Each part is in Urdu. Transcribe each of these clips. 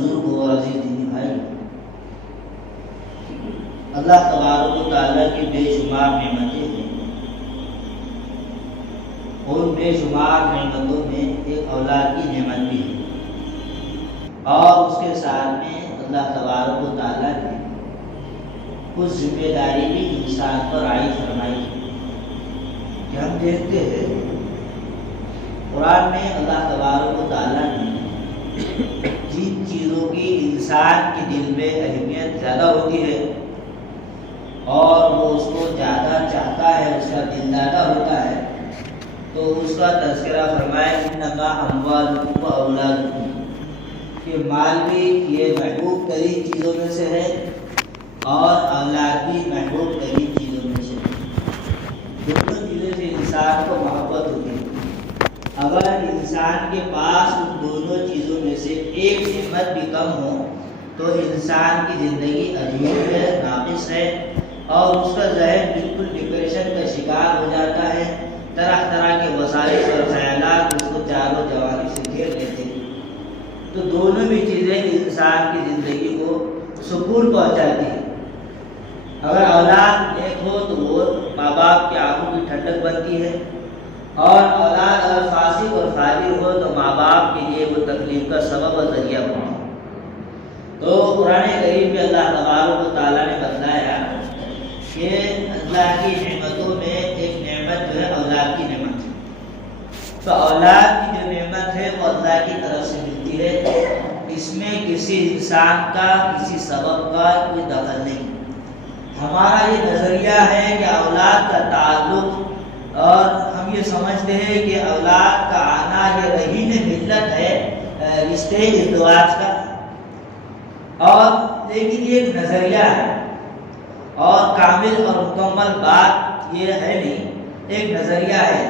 بزرگ اور عزیز دینی بھائی، اللہ تبارک و تعالیٰ کی بے شمار نعمتیں ہیں. ان بے شمار نعمتوں میں ایک اولاد کی نعمت بھی ہے، اور اس کے ساتھ میں اللہ تبارک و تعالیٰ نے کچھ ذمہ داری بھی انسان پر عائد فرمائی ہے. کہ ہم دیکھتے ہیں قرآن میں اللہ تبارک و تعالیٰ نے جن چیزوں کی انسان کے دل میں اہمیت زیادہ ہوتی ہے اور وہ اس کو زیادہ چاہتا ہے، اس کا دل دادا ہوتا ہے، تو اس کا تذکرہ فرمائے انما اموالکم و اولادکم، کہ مال بھی یہ محبوب ترین چیزوں میں سے ہے اور اولاد بھی محبوب ترین چیزوں میں سے ہے. دونوں چیزوں سے انسان کو محبت ہوتی ہے. اگر انسان کے پاس ان دونوں چیزوں میں سے ایک نعمت بھی کم ہو تو انسان کی زندگی عجیب ہے، ناقص ہے، اور اس کا ذہن بالکل ڈپریشن کا شکار ہو جاتا ہے. طرح طرح کے وسائل اور خیالات اس کو چاروں جوانب سے گھیر لیتے ہیں. تو دونوں بھی چیزیں انسان کی زندگی کو سکون پہنچاتی ہیں. اگر اولاد نیک ہو تو وہ ماں باپ کے آنکھوں کی ٹھنڈک بنتی ہے، اور اولاد اگر فاسق اور فاجر ہو تو ماں باپ کے لیے وہ تکلیف کا سبب اور ذریعہ بنتا ہے. تو قرآن کریم میں اللہ تبارک و تعالیٰ نے بتلایا کہ اللہ کی نعمتوں میں ایک نعمت جو ہے اولاد کی نعمت ہے. تو اولاد کی جو نعمت ہے وہ اللہ کی طرف سے ملتی ہے. اس میں کسی انسان کا کسی سبب کا کوئی دخل نہیں. ہمارا یہ نظریہ ہے کہ اولاد کا تعلق، اور ہم یہ سمجھتے ہیں کہ اولاد کا آنا یہ رہین ملت ہے رشتے ازدواج کا، اور لیکن یہ ایک نظریہ ہے اور کامل اور مکمل بات یہ ہے نہیں، ایک نظریہ ہے.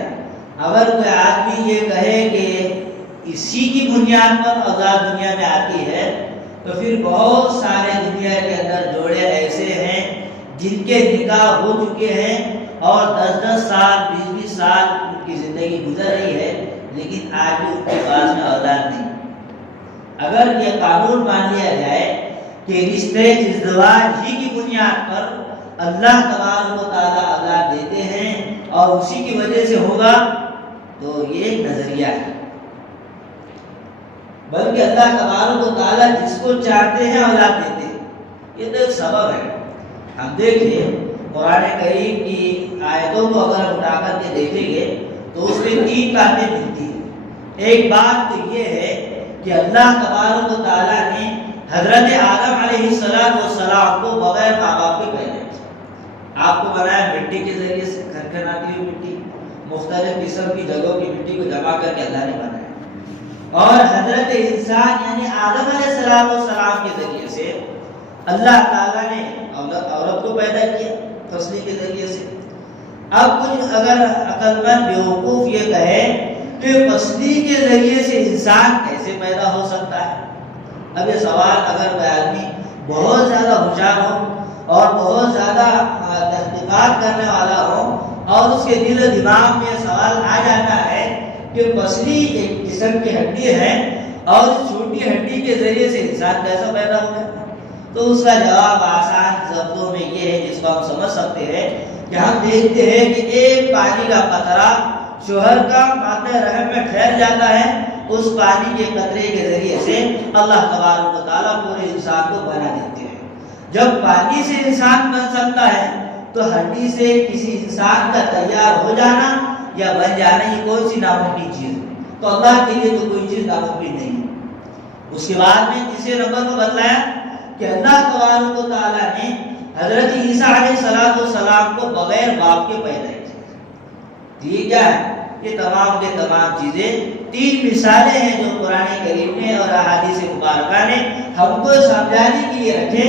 اگر کوئی آدمی یہ کہے کہ اسی کی بنیاد پر اولاد دنیا میں آتی ہے تو پھر بہت سارے دنیا کے اندر جوڑے ایسے ہیں جن کے نکاح ہو چکے ہیں اور 10-10 سال 20-20 سال ان کی زندگی گزر رہی ہے، لیکن آج بھی ان کے پاس میں اولاد نہیں. اگر یہ قانون مان لیا جائے کہ رشتے ازدواج ہی کی بنیاد پر اللہ تبارک و تعالیٰ اولاد دیتے ہیں اور اسی کی وجہ سے ہوگا، تو یہ ایک نظریہ ہے. بلکہ اللہ تبارک و تعالیٰ جس کو چاہتے ہیں اولاد دیتے ہیں. یہ تو ایک سبب ہے. ہم دیکھیں قرآن کریم کی آیتوں کو اگر ہم اٹھا کر کے دیکھیں گے تو اس میں 3 باتیں ملتی ہیں. ایک بات تو یہ ہے کہ اللہ تبارک و تعالیٰ نے حضرت آدم علیہ السلام کو بغیر ماں باپ کے پیدا کیا. آپ کو بنایا مٹی کے ذریعے سے، کھنکھناتی ہوئی مٹی، مختلف قسم کی جگہوں کی مٹی کو جمع کر کے اللہ نے بنایا. اور حضرت انسان یعنی آدم علیہ السلام کے ذریعے سے اللہ تعالیٰ نے عورت کو پیدا کیا فصلی کے ذریعے سے. اب کچھ اگر عقل مند بیوقوف یہ کہے کہ فصلی کے ذریعے سے انسان کیسے پیدا ہو سکتا ہے. اب یہ سوال اگر کوئی آدمی بہت زیادہ ہوشیار ہو اور بہت زیادہ تحقیقات کرنے والا ہو اور اس کے دل و دماغ میں سوال آ جاتا ہے کہ فصلی ایک قسم کی ہڈی ہے اور اس چھوٹی ہڈی کے ذریعے سے انسان کیسا پیدا ہو گیا، تو اس کا جواب آسان لفظوں میں یہ ہے جس کو ہم سمجھ سکتے ہیں کہ ہم دیکھتے ہیں کہ ایک پانی کا قطرہ شوہر کا مادہ رحم میں ٹھہر جاتا ہے، اس پانی کے قطرے کے ذریعے سے اللہ تبارک و تعالیٰ پورے انسان کو بنا دیتے ہیں. جب پانی سے انسان بن سکتا ہے تو ہڈی سے کسی انسان کا تیار ہو جانا یا بن جانا یہ کون سی ناممکن چیز ہے؟ تو اللہ کے لیے تو کوئی چیز ناممکن نہیں. اس کے بعد میں تیسرے نمبر کو بتلایا کہ اللہ تبارک و تعالیٰ نے حضرت عیسیٰ علیہ السلام کو بغیر باپ کے پیدا کیا. یہ کیا ہے؟ یہ تمام کے تمام چیزیں 3 مثالیں ہیں جو قرآن کریم نے اور احادیث مبارکہ نے ہم کو سمجھانے کے لیے رکھے،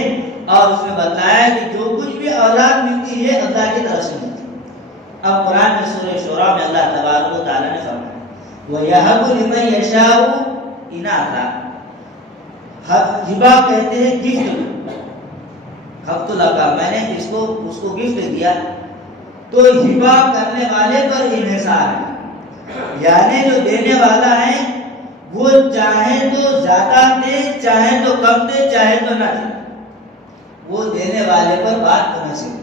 اور اس میں بتایا کہ جو کچھ بھی اولاد ملتی ہے اللہ کی طرف سے ملتی ہے. اب قرآن میں سورہ شورى میں اللہ تبارک و تعالیٰ نے فرمایا وَيَهَبُ لِمَن يَشَاءُ إِنَاثًا. ہبا کہتے ہیں گفٹ. ہبت لکا، میں نے اس کو گفٹ دیا. تو ہبا کرنے والے پر انحصار ہے، یعنی جو دینے والا ہے وہ چاہیں تو زیادہ دے، چاہیں تو کم دے، چاہے تو نہ دے، وہ دینے والے پر بات منحصر ہے۔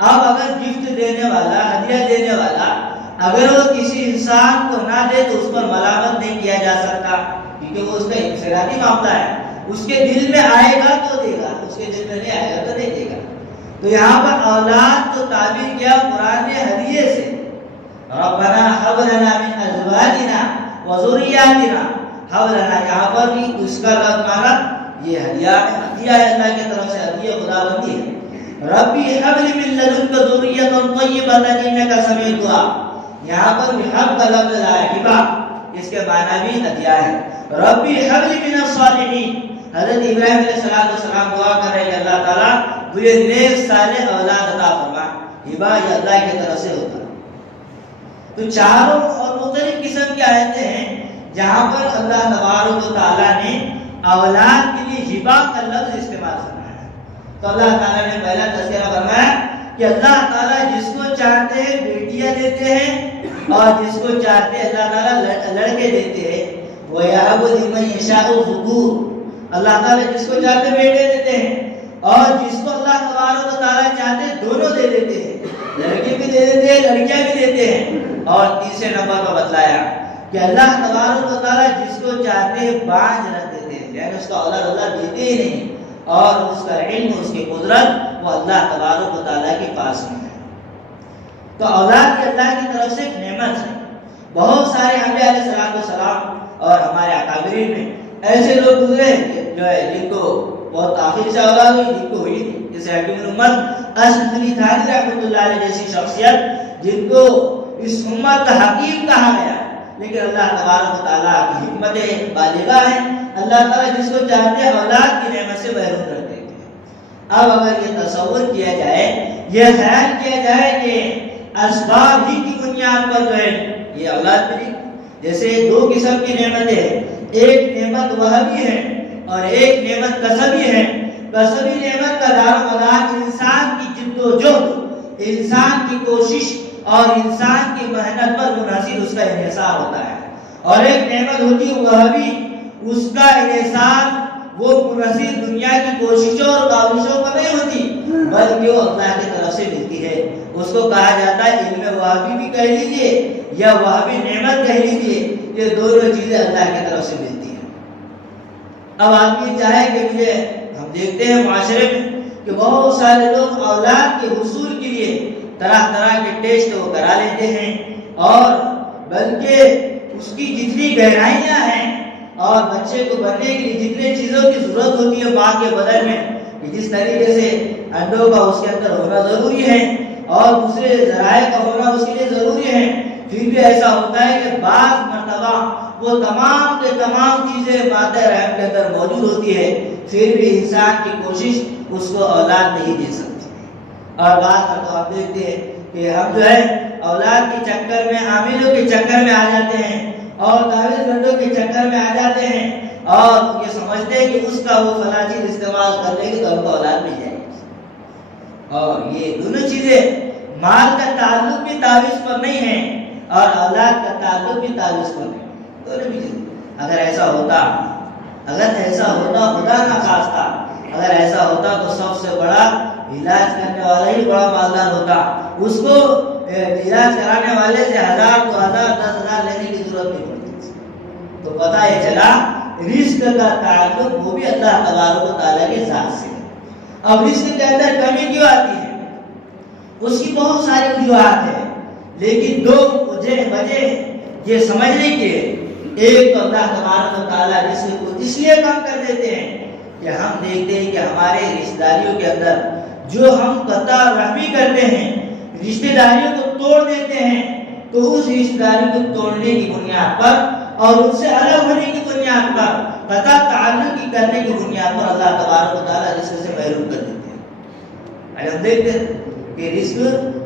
اب اگر گفٹ دینے والا، ہدیہ دینے والا اگر وہ کسی انسان کو نہ دے تو اس پر ملامت نہیں کیا جا سکتا، کیونکہ وہ اس کا انفرادی معاملہ ہے۔ اس کے دل میں آئے گا تو دے گا، اس کے دل میں نہیں آئے گا تو نہیں دے گا۔ تو یہاں پر اولاد کو تعبیر کیا قرآن نے ہدیے سے، ربنا ہب لنا من ازواجنا وذریاتنا ہب لنا، یہاں پر بھی اس کا لفظ مانا یہ ہدیہ ہے، ہدیہ ہے اللہ کی طرف سے، ہدیہ خداوندی ہے۔ ربی ہب لی من لدنک ذریۃ طیبۃ انک سمیع الدعاء، یہاں پر بھی حب کا لفظ آیا ہبہ، اس کے معنی بھی ہدیہ ہے۔ ربی ہب لی من الصالحین، حضرت ابراہیم علیہ السلام دعا کر رہے ہیں اللہ تعالیٰ مجھے نیک صالح اولاد عطا فرما، ہبہ یہ اللہ کی طرف سے ہوتا ہے۔ تو چاروں اور مختلف قسم کی آیتیں ہیں جہاں پر اللہ تبارک و تعالیٰ نے اولاد کے لیے ہبہ کا لفظ استعمال فرمایا ہے۔ تو اللہ تعالیٰ نے پہلا تذکرہ فرمایا کہ اللہ تعالیٰ جس کو چاہتے ہیں بیٹیاں دیتے ہیں اور جس کو چاہتے ہیں اللہ تعالیٰ لڑکے دیتے ہیں۔ وَيَهَبُ لِمَن يَشَاءُ الذُّكُورَ، اللہ تعالیٰ جس کو چاہتے بیٹے دیتے ہیں اور جس کو اللہ تبارک و تعالیٰ چاہتے دونوں دے دیتے ہیں، لڑکے بھی دے دیتے ہیں لڑکیاں بھی دیتے ہیں۔ اور تیسرے نمبر پر بتلایا کہ اللہ تبارک و تعالیٰ جس کو چاہتے بانج رکھ دیتے ہیں، یعنی اس کا اولاد دیتے ہی نہیں، اور اس کا علم، اس کی قدرت وہ اللہ تبارک و تعالیٰ کے پاس میں ہے۔ تو اولاد کی اللہ کی طرف سے ایک نعمت ہے۔ بہت سارے انبیاء علیہ السلام اور ہمارے اکابرین میں ایسے لوگ گزرے جو ہے جن کو بہت تاخیر سے اولاد ہوئی، جن کو ہوئی نہیں، جیسے حکیم الامت اشرف علی تھانوی رحمۃ اللہ علیہ جیسی شخصیت جن کو اس امت کا حکیم کہا گیا، لیکن اللہ تبارک و تعالیٰ کی حکمت بالغہ ہے، اللہ تعالیٰ جس کو چاہتے ہیں اولاد کی نعمت سے محروم کر دیتے ہیں۔ اب اگر یہ تصور کیا جائے، یہ خیال کیا جائے کہ اسباب ہی کی بنیاد پر جو ہے یہ اولاد ملی، جیسے دو قسم کی نعمتیں ہیں، ایک نعمت وہبی ہے اور ایک نعمت کسبی ہے۔ کسبی نعمت کا دار و مدار انسان کی جد و جہد، انسان کی کوشش اور انسان کی محنت پر منحصر اس کا انحصار ہوتا ہے، اور ایک نعمت ہوتی ہے وہبی، اس کا انحصار وہ منحصر دنیا کی کوششوں اور کاوشوں پر نہیں ہوتی بلکہ وہ اللہ کی طرف سے ملتی ہے۔ اس کو کہا جاتا ہے علم وہبی بھی کہہ لیجیے یا وہبی نعمت کہہ لیجیے، یہ دونوں چیزیں اللہ کی طرف سے ملتی ہیں۔ اب آدمی چاہے کہ مجھے، ہم دیکھتے ہیں معاشرے میں کہ بہت سارے لوگ اولاد کے حصول کے لیے طرح طرح کے ٹیسٹ وہ کرا لیتے ہیں، اور بلکہ اس کی جتنی گہرائیاں ہیں اور بچے کو بننے کے لیے جتنے چیزوں کی ضرورت ہوتی ہے ماں کے بدن میں، کہ جس طریقے سے انڈوں کا اس کے اندر ہونا ضروری ہے اور دوسرے ذرائع کا ہونا اس کے لیے ضروری ہے، پھر بھی ایسا ہوتا ہے کہ بعض مرتبہ وہ تمام کے تمام چیزیں مادہ رحم کے اندر موجود ہوتی ہے، پھر بھی انسان کی کوشش اس کو اولاد نہیں دے سکتی۔ اور بعض مرتبہ ہم دیکھتے ہیں کہ ہم جو ہے اولاد کے چکر میں، حاملوں کے چکر میں آ جاتے ہیں اور تعویذ گنڈوں کے چکر میں آ جاتے ہیں اور یہ سمجھتے ہیں کہ اس کا وہ فلاں چیز استعمال کر لیں گے تو ہم کو اولاد مل جائے گی۔ اور یہ دونوں چیزیں، مال کا تعلق بھی تعویذ پر نہیں ہے اور اولاد کا تعلق بھی تعویذ پر نہیں، دونوں بھی چیزیں۔ اگر ایسا ہوتا خدا نہ خواستہ، اگر ایسا ہوتا تو سب سے بڑا علاج کرنے والا ہی بڑا مالدار ہوتا، اس کو علاج کرانے والے سے 1000 2000 10,000 لینے کی ضرورت نہیں پڑتی۔ تو پتہ یہ چلا رزق کا تعلق وہ بھی اللہ تبارک و تعالیٰ کی ذات سے ہے۔ اب رزق کے اندر کمی کیوں آتی ہے؟ اس کی بہت ساری وجوہات ہیں، لیکن دو وجہ یہ سمجھنے کے، ایک تو اللہ تبارک و تعالیٰ رزق کو اس لیے کم کر دیتے ہیں کہ ہم دیکھتے ہیں کہ ہمارے رشتہ داریوں کے اندر جو ہم قطع رحمی کرتے ہیں، رشتہ داریوں کو توڑ دیتے ہیں، تو اس رشتہ داریوں کو توڑنے کی بنیاد پر اور ان سے الگ ہونے کی بنیاد پر، قطع تعلق کی کرنے کی بنیاد پر اللہ تبارک و تعالیٰ رزق سے محروم کر دیتے ہیں۔ ہم دیکھتے ہیں کہ رزق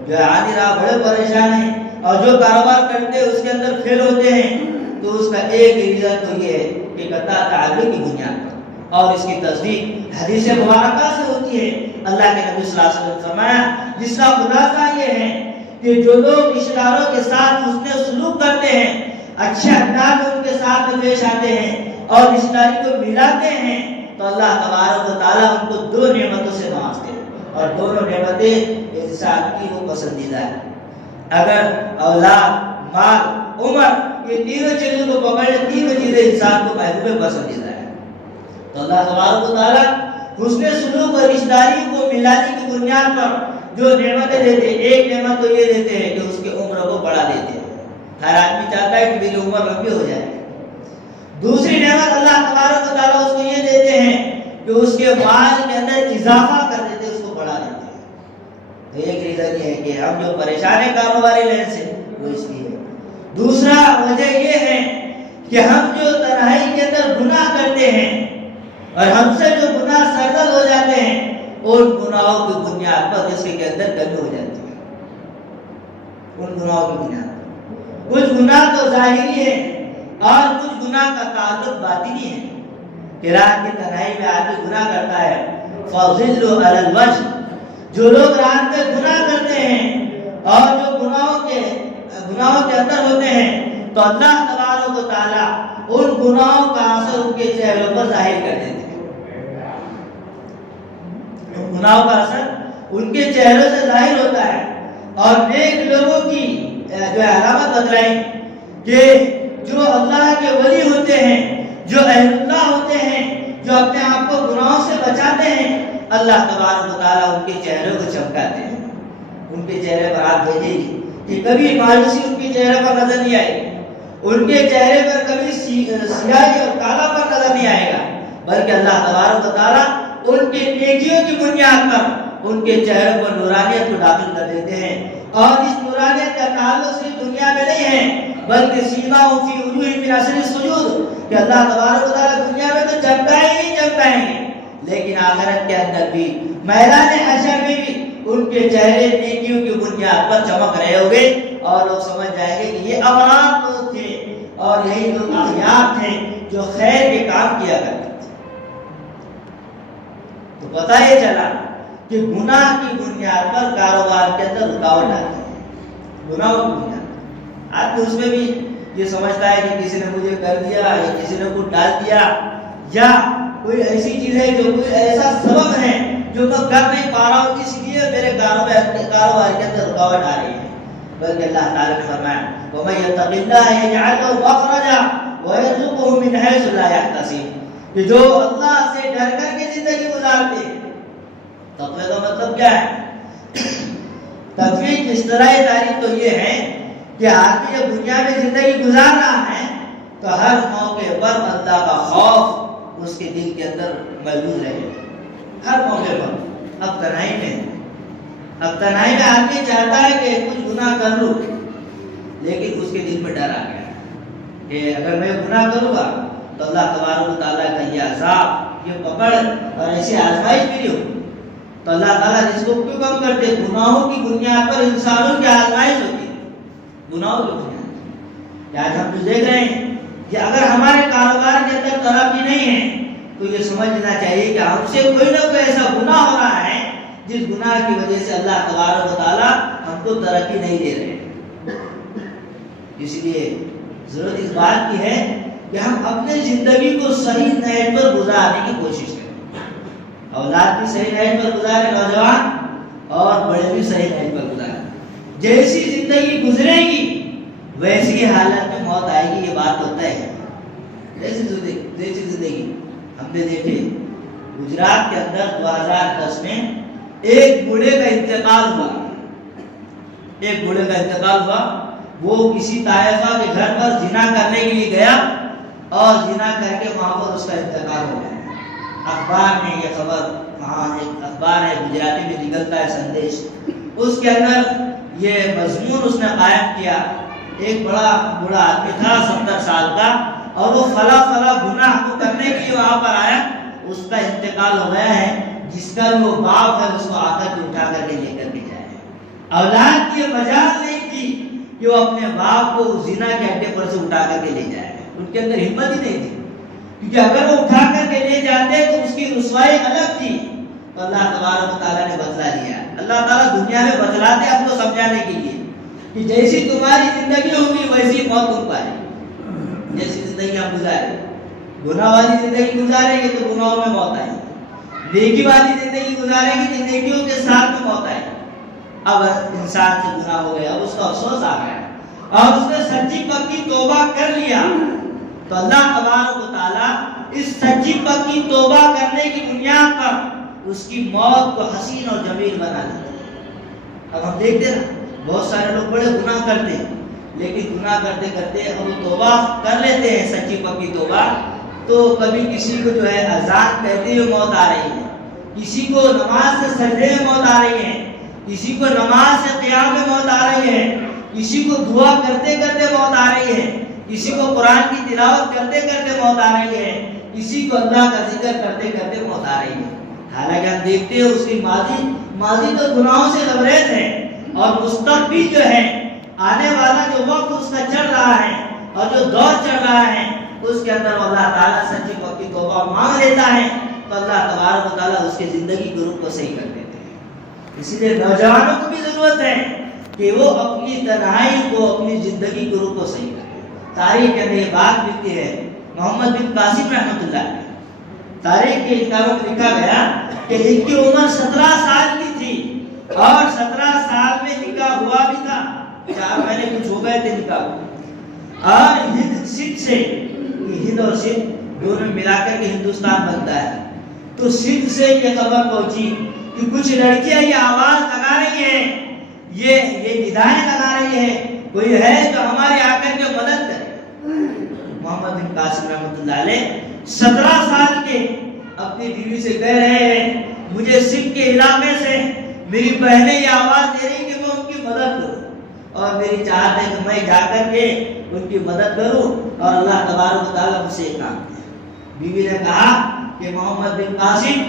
جو ہے آدھی راہ بڑے پریشان ہیں اور جو کاروبار کرتے ہیں اس کے اندر فیل ہوتے ہیں، تو اس کا ایک ریزن تو یہ ہے کہ قطع تعلق کی بنیاد پر، اور اس کی تصدیق حدیث مبارکہ سے ہوتی ہے۔ اللہ کے نبی صلی اللہ علیہ وسلم نے فرمایا جس کا خلاصہ یہ ہے کہ جو لوگ رشتہ داروں کے ساتھ حسن سلوک کرتے ہیں اچھے انداز میں ان کے ساتھ میں پیش آتے ہیں اور رشتہ داری کو ملاتے ہیں تو اللہ تبارک و تعالیٰ ان کو دو نعمتوں سے نوازتے ہیں، اور دونوں نعمتیں انسان کی وہ پسندیدہ ہے۔ اگر اولاد، مال، عمر، یہ تینوں چیزوں کو پکڑ لیں، تینوں چیزیں انسان کو محبوب پسندیدہ ہے، تو اللہ تبارک و تعالیٰ حسن سلوک اور رشتہ داری کو ملانے کی بنیاد پر جو نعمتیں دیتے ہیں، ایک نعمت تو یہ دیتے ہیں کہ اس کی عمر کو بڑھا دیتے ہیں۔ ہر آدمی چاہتا ہے کہ میری عمر لمبی ہو جائے۔ دوسری نعمت اللہ تبارک و تعالیٰ اس کو یہ دیتے ہیں کہ اس کے مال کے اندر اضافہ کر دیتے ہیں، اس کو بڑھا دیتے ہیں۔ تو ایک ریزن یہ ہے کہ ہم جو پریشان ہیں کاروباری لین سے، وہ اس لیے۔ دوسرا وجہ یہ ہے کہ ہم جو تنہائی کے اندر گناہ کرتے ہیں اور ہم سے جو گناہ سرزد ہو جاتے ہیں، ان گناہوں کی بنیاد پر جس کے اندر کمی ہو جاتی ہے۔ ان گناہوں کی بنیاد پر کچھ گناہ تو ظاہری ہے اور کچھ گناہ کا تعلق باطنی ہے کہ رات کی تنہائی میں آدمی گناہ کرتا ہے۔ فَظِلُّ عَلَى الْوَجْهِ، جو لوگ رات میں گناہ کرتے ہیں اور جو گناہوں کے اندر ہوتے ہیں، تو اللہ تبارک و تعالیٰ ان گناہوں کا اثر ان کے چہروں پر ظاہر کر دیتے ہیں۔ ان گناہوں کا اثر ان کے چہروں سے ظاہر ہوتا ہے، اور نیک لوگوں کی جو علامت بتلائی کہ جو اللہ کے ولی ہوتے ہیں، جو اہل اللہ ہوتے ہیں، جو اپنے آپ کو گناہوں سے بچاتے ہیں، اللہ تبارک و تعالیٰ ان کے چہروں کو چمکاتے ہیں۔ ان کے چہرے پر آپ دیکھیں گے کہ کبھی مایوسی ان کے چہرے پر نظر نہیں آئے گی، ان کے چہرے پر کبھی سیاہی اور کالا پر نظر نہیں آئے گا، بلکہ اللہ تبارک و تعالیٰ ان کے نیکیوں کی بنیاد پر ان کے چہروں پر نورانیت کو داخل کر دیتے ہیں۔ اور اس نورانیت کا تعلق صرف دنیا میں نہیں ہے، بلکہ سیماہم فی وجوہہم من اثر السجود، کہ اللہ تبارک و تعالیٰ دنیا میں تو چمکائیں گے، لیکن آخرت کے اندر بھی، میدان حشر میں بھی ان کے چہرے نیکیوں کی بنیاد پر چمک رہے ہوں گے، اور لوگ سمجھ جائیں گے کہ یہ ابرار لوگ تھے اور یہی لوگ اخیار تھے جو خیر کے کام کیا کرتے تھے۔ تو پتہ یہ چلا کہ گناہ کی بنیاد پر کاروبار کے اندر رکاوٹ آتی ہے، گناہوں کی بنیاد۔ آدمی اس میں بھی یہ سمجھتا ہے کہ کسی نے مجھے کر دیا یا کسی نے کچھ ڈال دیا، یا کوئی ایسی چیز ہے جو کوئی ایسا سبب ہے جو میں کر نہیں پا رہا ہوں، اس لیے میرے کاروبار کے اندر رکاوٹ آ رہی ہے۔ بلکہ اللہ تعالیٰ نے فرمایا وَمَن يَتَّقِ اللَّهَ يَجْعَلْ لَهُ مَخْرَجًا وَيَرْزُقْهُ مِنْ حَيْثُ لَا يَحْتَسِبُ، کہ جو اللہ سے ڈر کر کے زندگی گزارتے ہیں۔ تقوی کا مطلب کیا ہے؟ تقوی کی اصطلاحی تعریف تو یہ ہے کہ آدمی جب دنیا میں زندگی گزار رہا ہے تو ہر موقع پر اللہ کا خوف اس کے دل کے اندر موجود رہے، ہر موقع پر۔ اب تنہائی میں آدمی چاہتا ہے کہ کچھ گناہ کر لوں، لیکن اس کے دل میں ڈر آ گیا کہ اگر میں گناہ کروں گا تو اللہ تبارک و تعالیٰ کا یہ عذاب، یہ پکڑ اور ایسی آزمائش میری ہو، تو اللہ تعالیٰ رزق کو کیوں کم کرتے؟ گناہوں کی بنیاد پر انسانوں کی آزمائش ہوتی ہے، گناہوں کی بنیاد۔ آج ہم جو دیکھ رہے ہیں کہ اگر ہمارے کاروبار کے اندر ترقی نہیں ہے تو یہ سمجھنا چاہیے کہ ہم سے کوئی نہ کوئی ایسا گناہ ہو رہا ہے جس گناہ کی وجہ سے اللہ تبارک و تعالیٰ ہم کو ترقی نہیں دے رہے۔ اس لیے ضرورت اس بات کی ہے کہ ہم اپنے زندگی کو صحیح نہج پر گزارنے کی کوشش کریں، اولاد بھی صحیح نہج پر گزارے، نوجوان اور بڑے بھی صحیح نہج پر گزارے۔ جیسی زندگی گزرے گی ویسی حالت میں موت آئے گی، یہ بات ہوتا ہے۔ جیسی زندگی ہم نے دیکھے گجرات کے اندر 2010 میں ایک بوڑھے کا انتقال ہوا، وہ کسی طائفہ کے گھر پر زنا کرنے کے لیے گیا اور زنا کر کے وہاں پر اس کا انتقال ہو گیا۔ اخبار میں یہ خبر، وہاں ایک اخبار ہے گجراتی میں نکلتا ہے سندیش، اس کے اندر یہ مضمون اس نے قائم کیا۔ ایک بڑا آدمی تھا 70 سال کا، اور وہ فلا گناہ کو کرنے کے لیے وہاں پر آیا، اس کا انتقال ہو گیا ہے۔ جس کا وہ باپ ہے اس کو آ کر کے اٹھا کر کے لے کر کے جائے۔ اولاد کی مجال نہیں تھی کہ وہ اپنے باپ کو زنا کے اڈے پر سے اٹھا کر کے لے جائے، ان کے اندر ہمت ہی نہیں تھی، کیونکہ اگر وہ اٹھا کر کے لے جاتے تو اس کی رسوائی الگ تھی۔ تو اللہ تبارک و تعالیٰ نے بدلا دیا۔ اللہ تعالیٰ دنیا میں بدلاتے ہم کو سمجھانے کے لیے کہ جیسی تمہاری زندگی ہوگی ویسی موت تم پائے۔ جیسی زندگی ہم گزارے. گناہ والی زندگی گزاریں گے تو گناہوں میں موت آئے گی. نیکی والی زندگی گزاریں گے تو نیکیوں کے ساتھ میں موت آئے گی. اب انسان سے گناہ ہو گیا, اب اس کا افسوس آ گیا اور اس نے سچی پکی توبہ کر لیا, تو اللہ تبارک و تعالیٰ اس سچی پکی توبہ کرنے کی بنیاد پر اس کی موت کو حسین اور جمیل بنا دیتا ہے. اب ہم دیکھتے نا بہت سارے لوگ بڑے گناہ کرتے ہیں, لیکن گناہ کرتے کرتے اب وہ توبہ کر لیتے ہیں سچی پکی توبہ, تو کبھی کسی کو جو ہے اذان کہتے ہوئے موت آ رہی ہے, کسی کو نماز سے سجدے میں موت آ رہی ہے, کسی کو نماز سے قیام میں موت آ رہی ہے, کسی کو دعا کرتے کرتے موت آ رہی ہے, کسی کو قرآن کی تلاوت کرتے کرتے موت آ رہی ہے, کسی کو اللہ کا ذکر کرتے کرتے موت آ رہی ہے. حالانکہ ہم دیکھتے ہیں اس کی ماضی تو گناہوں سے لبریز ہے, اور مستقبل جو ہے آنے والا جو وقت اس کا چل رہا ہے اور جو دور چل رہا ہے اس کے اندر اللہ تعالیٰ سچی پکی توبہ مانگ لیتا ہے, تو اللہ تبارک و تعالیٰ اس کے زندگی کے روح کو صحیح کر دیتے ہیں. اسی لیے نوجوانوں کو بھی ضرورت ہے کہ وہ اپنی تنہائی کو, اپنی زندگی کے روح کو صحیح کریں. تاریخ کے اندر یہ بات لکھتی ہے محمد بن قاسم رحمۃ اللہ علیہ, تاریخ کے کتابوں میں لکھا گیا کہ ان کی عمر 17 سال کی تھی اور 17 سال میں نکاح ہوا بھی تھا, 4 مہینے کچھ ہو گئے تھے نکاح, اور ہند اور سندھ دونوں ملا کر کے ہندوستان بنتا ہے. تو سندھ سے یہ خبر پہنچی کہ کچھ لڑکیاں یہ آواز لگا رہی ہیں, یہ ندائیں لگا رہی ہے, کوئی ہے جو ہمارے آ کر کے مدد کرے. محمد بن قاسم رحمۃ اللہ علیہ 17 سال کے اپنی بیوی سے کہہ رہے ہیں مجھے سندھ کے علاقے سے میری بہنیں یہ آواز دے رہی کہ میں ان کی مدد کروں, اور میری چاہت ہے کہ میں جا کر کے ان کی مدد کروں, اور اللہ تبارک و تعالیٰ مجھ سے یہ کام دیا. بیوی نے کہا کہ محمد بن قاسم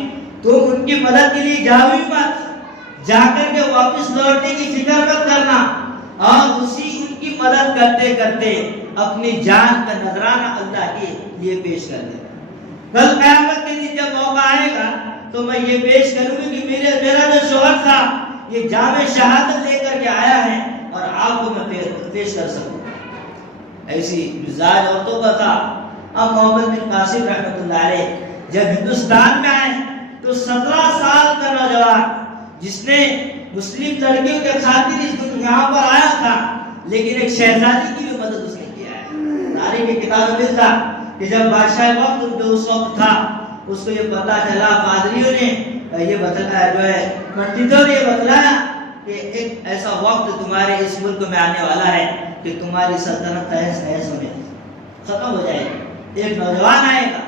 تم ان کی مدد کے لیے جاؤ ہی مت, جا کر کے واپس لوٹنے کی فکر مت کرنا, اور اسی ان کی مدد کرتے کرتے اپنی جان کا نذرانہ اللہ کے لیے پیش کر دے. کل قیامت کے دن جب موقع آئے گا تو میں یہ پیش کروں گی کہ میرا جو شوہر تھا یہ جام شہادت لے کر کے آیا ہے اور آپ کو میں پیش کر سکوں. ایسی مزاج عورتوں کا تھا. اب محمد بن قاسم رحمۃ اللہ علیہ جب ہندوستان میں آئے تو 17 سال کا نوجوان جس نے مسلم لڑکیوں کے خاطر اس یہاں پر آیا تھا, لیکن ایک شہزادی کی بھی مدد اس نے کیا ہے. تاریخ کی کتاب میں ملتا کہ جب بادشاہ وقت جو اس وقت تھا اس کو یہ پتا چلا, پادریوں نے یہ بتلایا, جو ہے پنڈتوں نے یہ بتلایا کہ ایک ایسا وقت تمہارے اس ملک میں آنے والا ہے کہ تمہاری سلطنت تہس ہونے ختم ہو جائے گی. ایک نوجوان آئے گا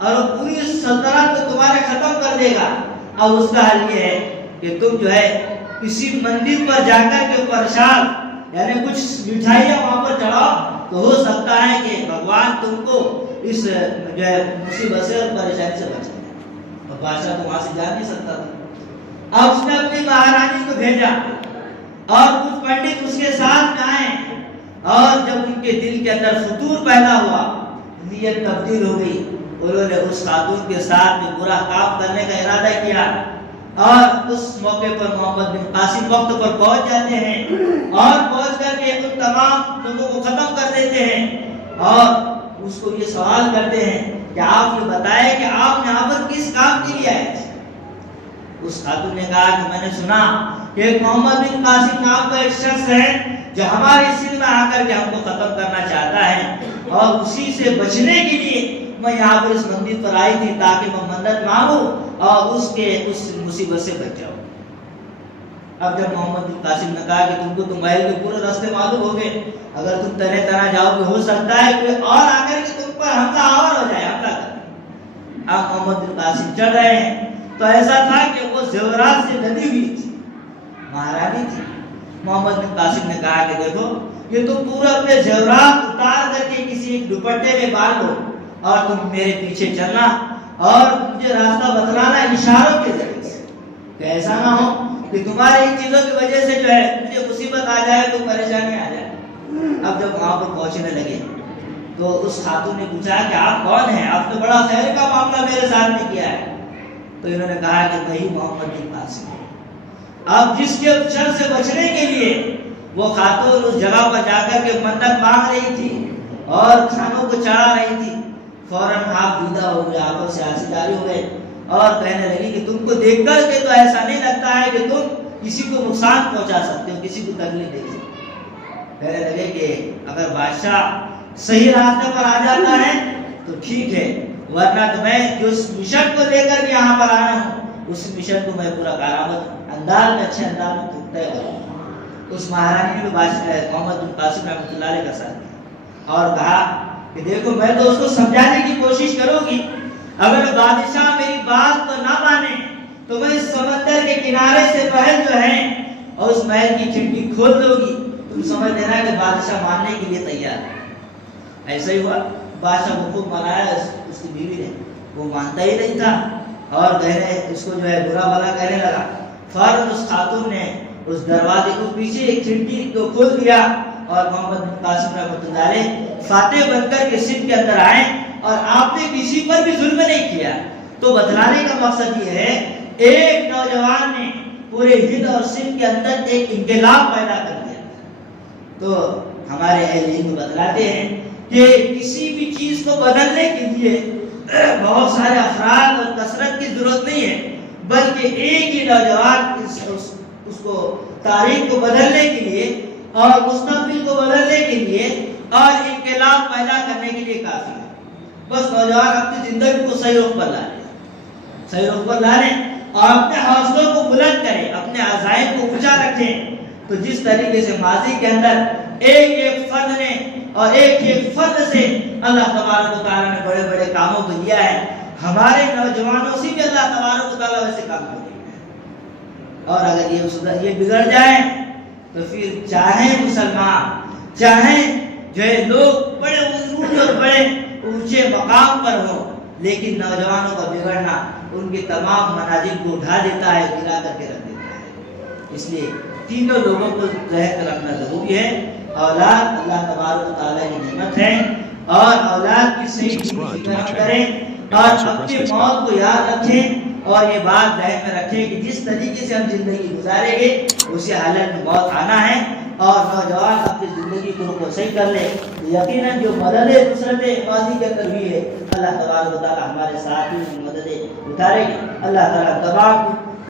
اور وہ پوری سلطنت کو تمہارے ختم کر دے گا. اب اس کا حل یہ ہے کہ تم جو ہے کسی مندر پر جا کر کے پرساد یعنی کچھ مٹھائیاں وہاں پر چڑھاؤ, تو ہو سکتا ہے کہ بھگوان تم کو اس جو ہے مصیبت سے اور پریشانی سے بچائے. اور بادشاہ تو وہاں سے جا نہیں سکتا تھا. اب اس نے اپنی مہارانی کو بھیجا اور کچھ پنڈت اس کے ساتھ میں آئے, اور جب ان کے دل کے اندر فطور پیدا ہوا, نیت تبدیل ہو گئی, انہوں نے اس خاتون کے ساتھ میں برا کام کرنے کا ارادہ کیا. اور اس موقع پر محمد بن قاسم وقت پر پہنچ جاتے ہیں اور پہنچ کر کے ان تمام لوگوں کو ختم کر دیتے ہیں, اور اس کو یہ سوال کرتے ہیں کہ آپ نے بتایا کہ آپ یہاں پر کس کام کے لیے آئے تھے. اس خاتون نے کہا کہ میں نے سنا کہ ایک محمد بن قاسم نام کا ایک شخص ہے جو ہمارے سندھ میں آ کر کے ہم کو ختم کرنا چاہتا ہے, اور اسی سے بچنے کے لیے میں یہاں پر اس مندر پر آئی تھی تاکہ میں منت مانگوں اور اس مصیبت سے بچ جاؤں. اب جب محمد بن قاسم نے کہا کہ تم کو تو محل کے پورے راستے معلوم ہو گئے, اگر تم تنہ تنہ جاؤ گے ہو سکتا ہے کوئی اور آ کر کے تم پر حملہ اور ہو جائے, حملہ کر. اب محمد بن قاسم چڑھ رہے ہیں تو ایسا تھا کہ وہ زیورات سے لدی ہوئی تھی, مہارانی تھی. محمد بن قاسم نے کہا کہ دیکھو یہ تم پورا اپنے زیورات اتار کر کے کسی ایک دوپٹے میں باندھ لو اور تم میرے پیچھے چلنا اور مجھے راستہ بتلانا اشاروں کے ذریعے سے, کہ ایسا نہ ہو کہ تمہاری ان چیزوں کی وجہ سے جو ہے مجھے مصیبت آ جائے, تو پریشانی آ جائے. اب جب وہاں پر پہنچنے لگے تو اس خاتون نے پوچھا کہ آپ کون ہیں, آپ نے بڑا خیر کا معاملہ میرے ساتھ میں کیا ہے. تو انہوں نے کہا کہ وہی محمد بن قاسم. اب جس کے شر سے بچنے کے لیے وہ خاتون اس جگہ پر جا کر کے منت مانگ رہی تھی, اور کھانوں کو چڑھا رہی تھی، فوراً آپ دیدہ ہو گئے، آنکھوں سے آنسو جاری ہو گئے اور کہنے لگی کہ تم کو دیکھ کر کے تو ایسا نہیں لگتا ہے کہ تم کسی کو نقصان پہنچا سکتے ہو، کسی کو تکلیف دے سکتے ہو۔ کہنے لگے کہ اگر بادشاہ صحیح راستے پر آ جاتا ہے تو ٹھیک ہے، ورنہ تو میں جس مشن کو لے کر کے یہاں پر آیا ہوں اس مشن کو میں پورا کارآمد انداز میں، اچھے انداز میں طے کروں۔ اس مہارانی نے محمد بن قاسم رحمۃ اللہ علیہ کا ساتھ دیا اور کہا کہ دیکھو میں تو اس کو سمجھانے کی کوشش کروں گی، اگر بادشاہ میری بات کو نہ مانے تو میں اس سمندر کے کنارے سے محل جو ہے اور اس محل کی کھڑکی کھول دوں گی، تم سمجھ لینا کہ بادشاہ ماننے کے لیے تیار ہے۔ ایسا ہی ہوا، بادشاہ کو خوب منایا اس کی بیوی نے، وہ مانتا ہی نہیں تھا اور کہنے اس کو جو ہے برا بھلا کہنے لگا۔ فوراً اس خاتون نے اس دروازے کو پیچھے ایک کھڑکی کو کھول دیا اور محمد بن قاسم رحمۃ اللہ علیہ فاتح بن کر کے سندھ کے اندر آئے اور آپ نے کسی پر بھی ظلم نہیں کیا۔ تو بتلانے کا مقصد یہ ہے، ایک نوجوان نے پورے ہند اور سندھ کے اندر ایک انقلاب پیدا کر دیا۔ تو ہمارے اہل ہند بتلاتے ہیں کہ کسی بھی چیز کو بدلنے کے لیے بہت سارے افراد اور کثرت کی ضرورت نہیں ہے، بلکہ ایک ہی نوجوان اس کو تاریخ کو بدلنے کے لیے اور مستقبل کو بدلنے کے لیے اور انقلاب پیدا کرنے کے لیے کافی ہے۔ بس نوجوان اپنی زندگی کو صحیح رخ پر لانے، صحیح رخ پر لانے اور اپنے حوصلوں کو بلند کریں، اپنے عزائم کو اونچا رکھیں۔ تو جس طریقے سے ماضی کے اندر ایک ایک فرد نے اور ایک ایک فرد سے اللہ تبارک و تعالیٰ نے بڑے بڑے کاموں کو دیا ہے، ہمارے نوجوانوں سے بھی اللہ تبارک و تعالیٰ ویسے کام کو دیا ہے۔ اور اگر یہ بگڑ جائے تو پھر چاہے مسلمان، چاہے جو ہے لوگ بڑے عروج اور بڑے اونچے مقام پر ہو، لیکن نوجوانوں کا بگڑنا ان کے تمام منازل کو اٹھا دیتا ہے، گرا کر کے رکھ دیتا ہے۔ اس لیے تینوں لوگوں کو ذہن میں رکھنا ضروری ہے۔ اولاد اللہ تبارک و تعالیٰ کی نعمت ہے اور اولاد کی صحیح فکر کریں اور اپنی موت کو یاد رکھیں اور یہ بات ذہن میں رکھیں کہ جس طریقے سے ہم زندگی گزاریں گے اسی حالت میں موت آنا ہے۔ اور نوجوان اپنی زندگی کو صحیح کر لے، یقیناً جو مددیں نصرتیں ماضی کے اندر ہوئی ہے اللہ تبارک و تعالیٰ ہمارے ساتھ ہی مددیں اتارے گی۔ اللہ تعالیٰ تمام